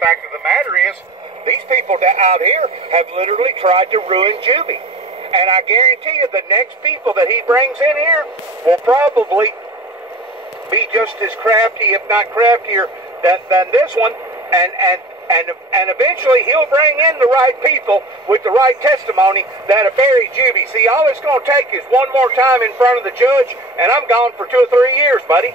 Fact of the matter is, these people out here have literally tried to ruin Juvie. And I guarantee you the next people that he brings in here will probably be just as crafty, if not craftier, than this one. And eventually he'll bring in the right people with the right testimony that'll bury Juvie. See, all it's going to take is one more time in front of the judge, and I'm gone for 2 or 3 years, buddy.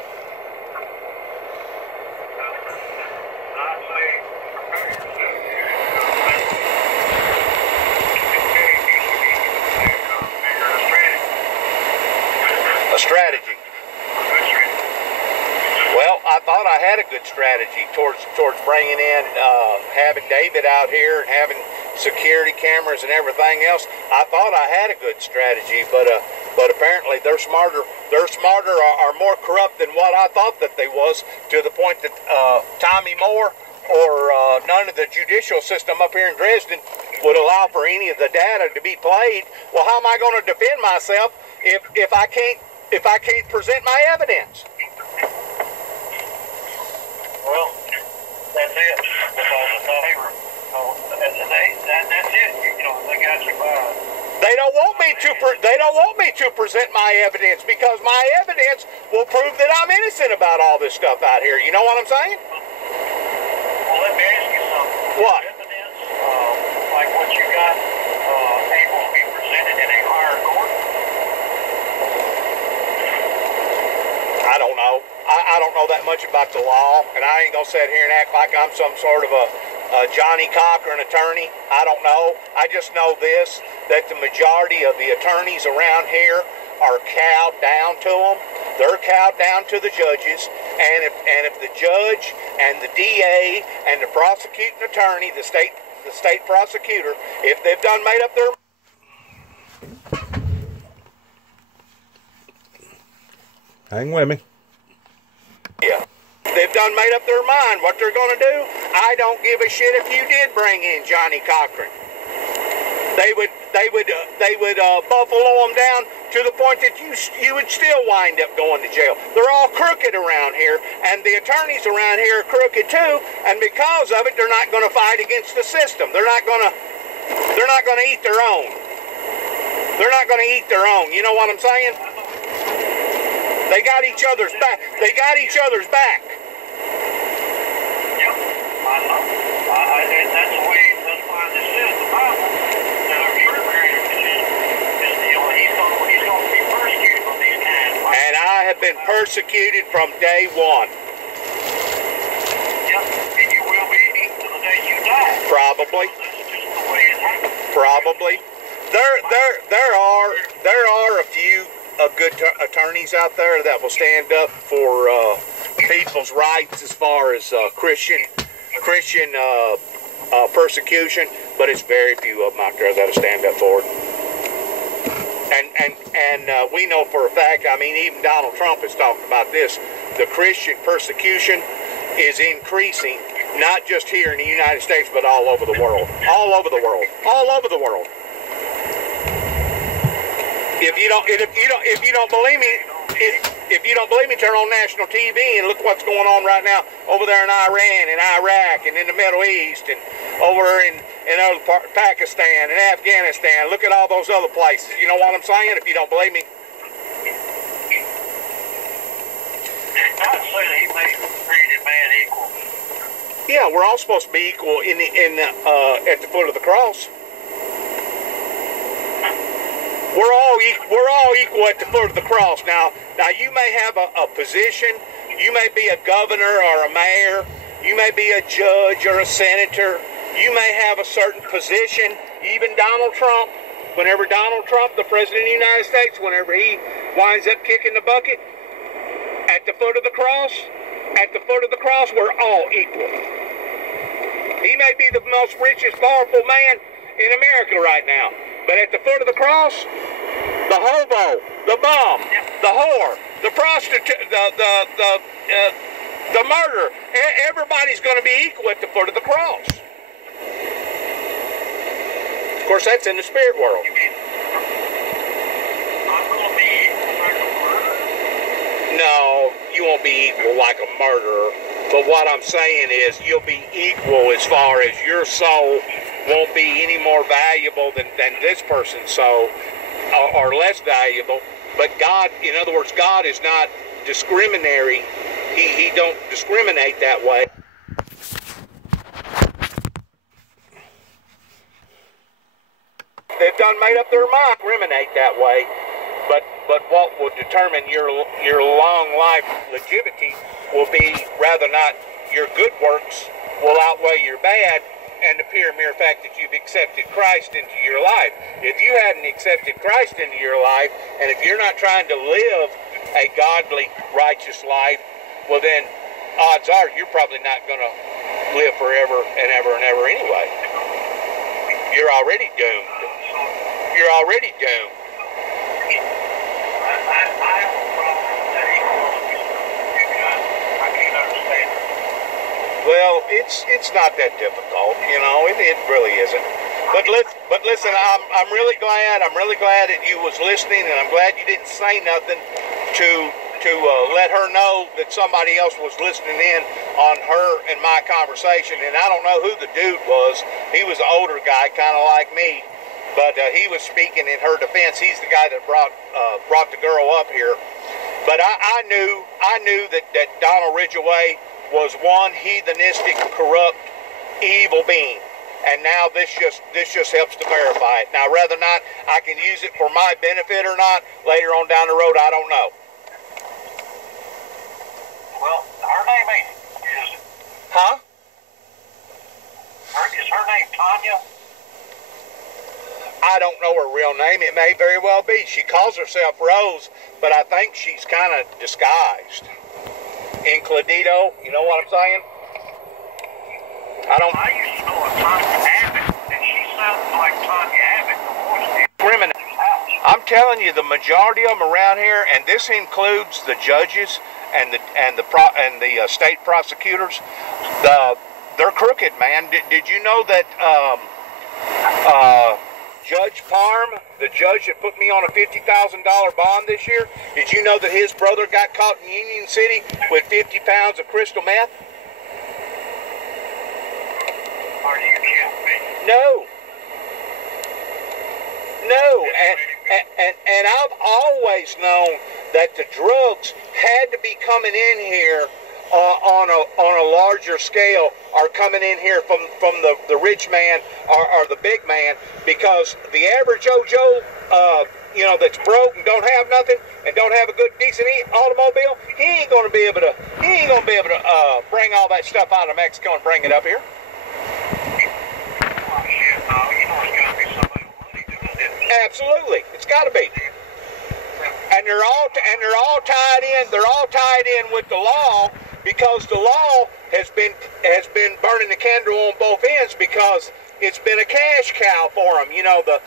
A strategy. Well, I thought I had a good strategy towards bringing in, having David out here and having security cameras and everything else. I thought I had a good strategy, but apparently they're smarter. They're smarter, are more corrupt than what I thought that they was, to the point that Tommy Moore or none of the judicial system up here in Dresden would allow for any of the data to be played. Well, how am I going to defend myself if I can't present my evidence? Well, that's it. Because they were, that's it. You know, they got you by. They don't want me to present my evidence, because my evidence will prove that I'm innocent about all this stuff out here. You know what I'm saying? Well, let me ask you something. What? Evidence, like what you got, able to be presented in a higher court? I don't know. I don't know that much about the law, and I ain't gonna sit here and act like I'm some sort of a Johnny Cochran attorney. I don't know. I just know this, that the majority of the attorneys around here are cowed down to them. They're cowed down to the judges, and if the judge and the DA and the prosecuting attorney, the state prosecutor, if they've done made up their hang with me. Yeah. They've done made up their mind what they're going to do. I don't give a shit if you did bring in Johnny Cochran. They would buffalo him down to the point that you would still wind up going to jail. They're all crooked around here, and the attorneys around here are crooked too. And because of it, they're not going to fight against the system. They're not going to eat their own. They're not going to eat their own. You know what I'm saying? They got each other's back. They got each other's back. Yep, I know. That's the way. That's why this is the Bible. That our true creator is he's going to be persecuted on these kinds. And I have been persecuted from day one. Yep, and you will be to the day you die. Probably. That's just the way it happens. Probably. There are a few good attorneys out there that will stand up for people's rights as far as Christian persecution, but it's very few of them out there that'll stand up for it. And we know for a fact, I mean, even Donald Trump has talked about this, the Christian persecution is increasing, not just here in the United States, but all over the world. All over the world. All over the world. If you don't believe me, turn on national TV and look what's going on right now over there in Iran and Iraq and in the Middle East and over in other Pakistan and Afghanistan. Look at all those other places. You know what I'm saying? If you don't believe me. God say that He made created man equal. Yeah, we're all supposed to be equal at the foot of the cross. We're all equal at the foot of the cross. Now you may have a position. You may be a governor or a mayor. You may be a judge or a senator. You may have a certain position. Even Donald Trump, whenever Donald Trump, the President of the United States, whenever he winds up kicking the bucket, at the foot of the cross, we're all equal. He may be the most richest, powerful man in America right now. But at the foot of the cross, the hobo, the bum, the whore, the prostitute, the murderer, everybody's going to be equal at the foot of the cross. Of course, that's in the spirit world. You mean I'm going to be equal like a murderer? No, you won't be equal like a murderer. But what I'm saying is you'll be equal as far as your soul won't be any more valuable than this person's soul, or less valuable. But God, in other words, God is not discriminatory. He don't discriminate that way. They've done made up their mind, discriminate that way. But what will determine your long life longevity will be rather not your good works will outweigh your bad, and the mere fact that you've accepted Christ into your life. If you hadn't accepted Christ into your life, and if you're not trying to live a godly, righteous life, well then, odds are you're probably not going to live forever and ever and ever anyway. You're already doomed. You're already doomed. Well, it's not that difficult, you know. It really isn't. But listen, I'm really glad. I'm really glad that you was listening, and I'm glad you didn't say nothing to let her know that somebody else was listening in on her and my conversation. And I don't know who the dude was. He was an older guy, kind of like me, but he was speaking in her defense. He's the guy that brought the girl up here. But I knew that Donald Ridgeway was one heathenistic, corrupt, evil being. And now this just helps to verify it. Now, whether or not I can use it for my benefit or not later on down the road, I don't know. Well, her name is it? Huh? Is her name Tanya? I don't know her real name. It may very well be. She calls herself Rose, but I think she's kind of disguised. Includito, you know what I'm saying? I used to know a Tanya Abbott, and she sounded like Tanya Abbott. Criminal. I'm telling you, the majority of them around here, and this includes the judges and the state prosecutors. They're crooked, man. Did you know that Judge Parm, the judge that put me on a $50,000 bond this year, did you know that his brother got caught in Union City with 50 pounds of crystal meth? Are you kidding me? No. And I've always known that the drugs had to be coming in here on a larger scale, are coming in here from the rich man or the big man, because the average Joe, that's broke and don't have nothing and don't have a good decent automobile, he ain't gonna be able to bring all that stuff out of Mexico and bring it up here. Absolutely, it's got to be. And they're all tied in. They're all tied in with the law, because the law has been burning the candle on both ends, because it's been a cash cow for them. You know, the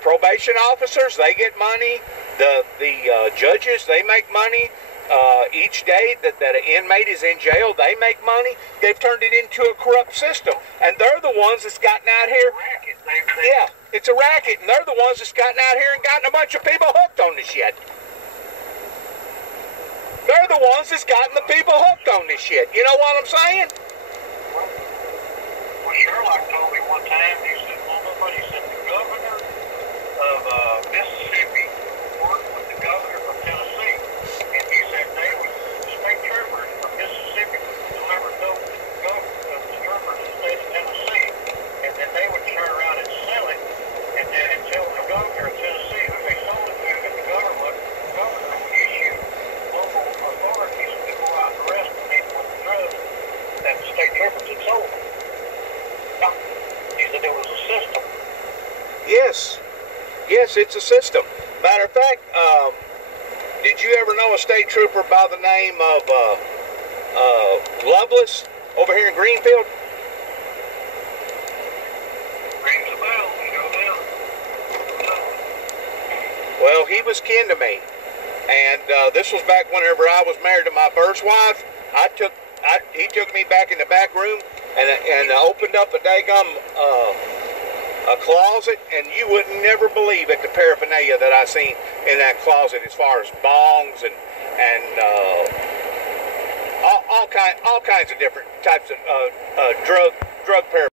probation officers, they get money. The judges, they make money. Each day that an inmate is in jail, they make money. They've turned it into a corrupt system, and they're the ones that's gotten out here. Yeah, it's a racket, and they're the ones that's gotten out here and gotten a bunch of people hooked on this shit. They're the ones that's gotten the people hooked on this shit. You know what I'm saying? Well, Sherlock told me one time, he said, well, he said the governor of Mississippi worked with the governor of Tennessee. And he said state troopers from Mississippi would deliver dope to the troopers in the state of Tennessee, and then they would turn around and sell it, and then tell the governor of Tennessee who they sold it to, and the governor would issue local authorities to go out and arrest the people with the drugs that the state troopers had sold them. He said there was a system. Yes, it's a system. Matter of fact, did you ever know a state trooper by the name of Lovelace over here in Greenfield? Rings a bell, Well, he was kin to me, and this was back whenever I was married to my first wife. He took me back in the back room and opened up a daggum a closet, and you would never believe it, the paraphernalia that I seen in that closet, as far as bongs and all kinds of different types of drug paraphernalia.